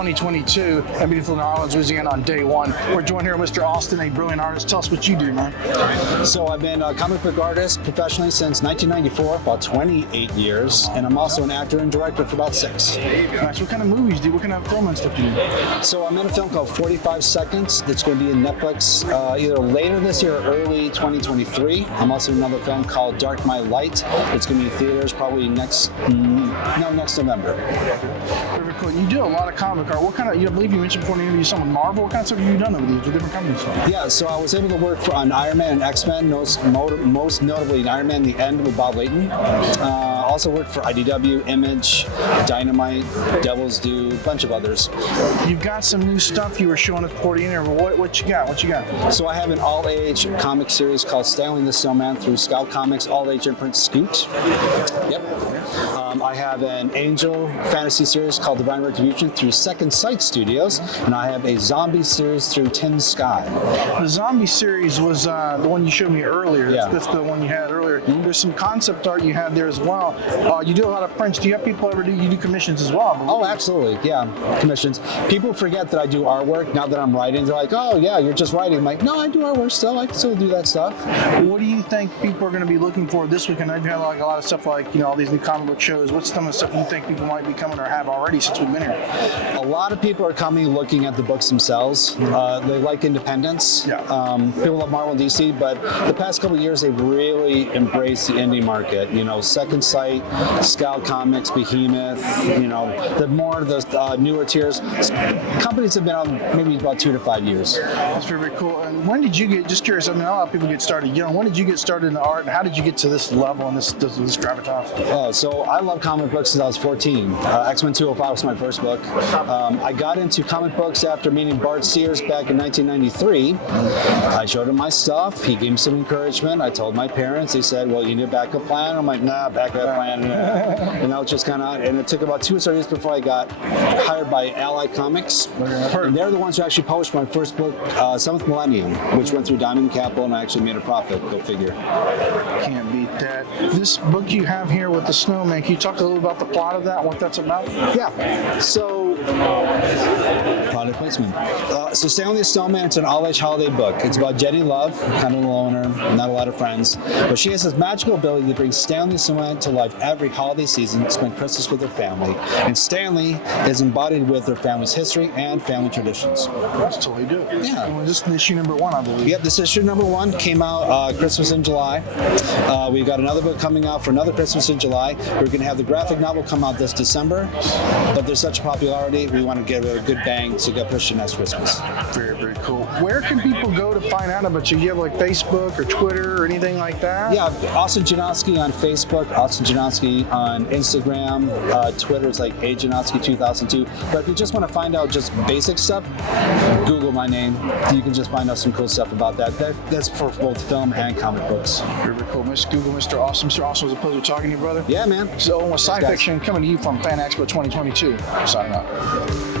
2022 in beautiful New Orleans, Louisiana on day one. We're joined here with Mr. Austin, a brilliant artist. Tell us what you do, man. So I've been a comic book artist professionally since 1994, about 28 years, and I'm also an actor and director for about 6. Nice. What kind of movies do you? What kind of film and stuff do you do? So I'm in a film called 45 Seconds that's going to be in Netflix either later this year or early 2023. I'm also in another film called Dark My Light. It's going to be in theaters probably next November. Very cool. You do a lot of comic art. What kind of? I believe you mentioned before in the interview something with Marvel. What kind of stuff have you done over these with different companies? Yeah, so I was able to work on Iron Man and X-Men, most notably in Iron Man: The End with Bob Layton. Also worked for IDW, Image, Dynamite, Devil's Due, a bunch of others. You've got some new stuff you were showing us before the interview. What you got? What you got? So I have an all-age comic series called Stanley The Snowman through Scout Comics, all-age imprint Scoot. Yep. I have an Angel fantasy series called Divine Retribution through Second Sight Studios, and I have a zombie series through Tin Sky. The zombie series was the one you showed me earlier. Yeah. That's the one you had earlier. There's some concept art you had there as well. You do a lot of prints. Do you have people ever do? You do commissions as well? Oh, absolutely. Yeah, commissions. People forget that I do artwork now that I'm writing. They're like, oh, yeah, you're just writing. I'm like, no, I do artwork still. I can still do that stuff. What do you think people are going to be looking for this week? And I've had like a lot of stuff like, all these new comic book shows. What's some of the stuff you think people might be coming or have already since we've been here? A lot of people are coming looking at the books themselves. They like independence. Yeah. People love Marvel and DC, but the past couple of years they've really embraced the indie market. Second Sight, Scout Comics, Behemoth. The newer tiers. Companies have been on maybe about 2 to 5 years. That's very very cool. And when did you get? Just curious. I mean, a lot of people get started young. When did you get started in the art, and how did you get to this level and this gravitas? So I love comic books since I was 14. X-Men 205 was my first book. I got into comic books after meeting Bart Sears back in 1993. I showed him my stuff. He gave me some encouragement. I told my parents. They said, "Well, you need a backup plan." I'm like, "Nah, backup plan." And that was just kind of. And it took about 2 years before I got hired by Ally Comics. And they're the ones who actually published my first book, Seventh Millennium, which went through Diamond Capital, and I actually made a profit. Go figure. Can't beat that. This book you have here with the Snowman, can you talk a little about the plot of that and what that's about? Yeah. So, product placement. So Stanley The Snowman, it's an all-age holiday book. It's about Jenny Love, kind of a loner, not a lot of friends, but she has this magical ability to bring Stanley the Snowman to life every holiday season, spend Christmas with her family. And Stanley is embodied with her family's history and family traditions. That's totally do. Yeah. Well, this is issue number 1, I believe. Yep, this issue number 1 came out Christmas in July. We've got another book coming out for another Christmas in July. We're going to have the graphic novel come out this December, but there's such popularity, we want to give it a good bang to get pushed to next Christmas. Very, very cool. Where can people go to find out about you? Do you have like Facebook or Twitter or anything like that? Yeah, Austin Janowsky on Facebook, Austin Janowsky on Instagram, Twitter is like AJanowsky2002. But if you just want to find out just basic stuff, Google my name. You can just find out some cool stuff about that. That's for both film and comic books. Very, very cool. Mr. Google Mr. Austin. Mr. Austin, it was a pleasure talking to you, brother. Yeah, man. So, Sci Fiction coming to you from Fan Expo 2022. Signing out.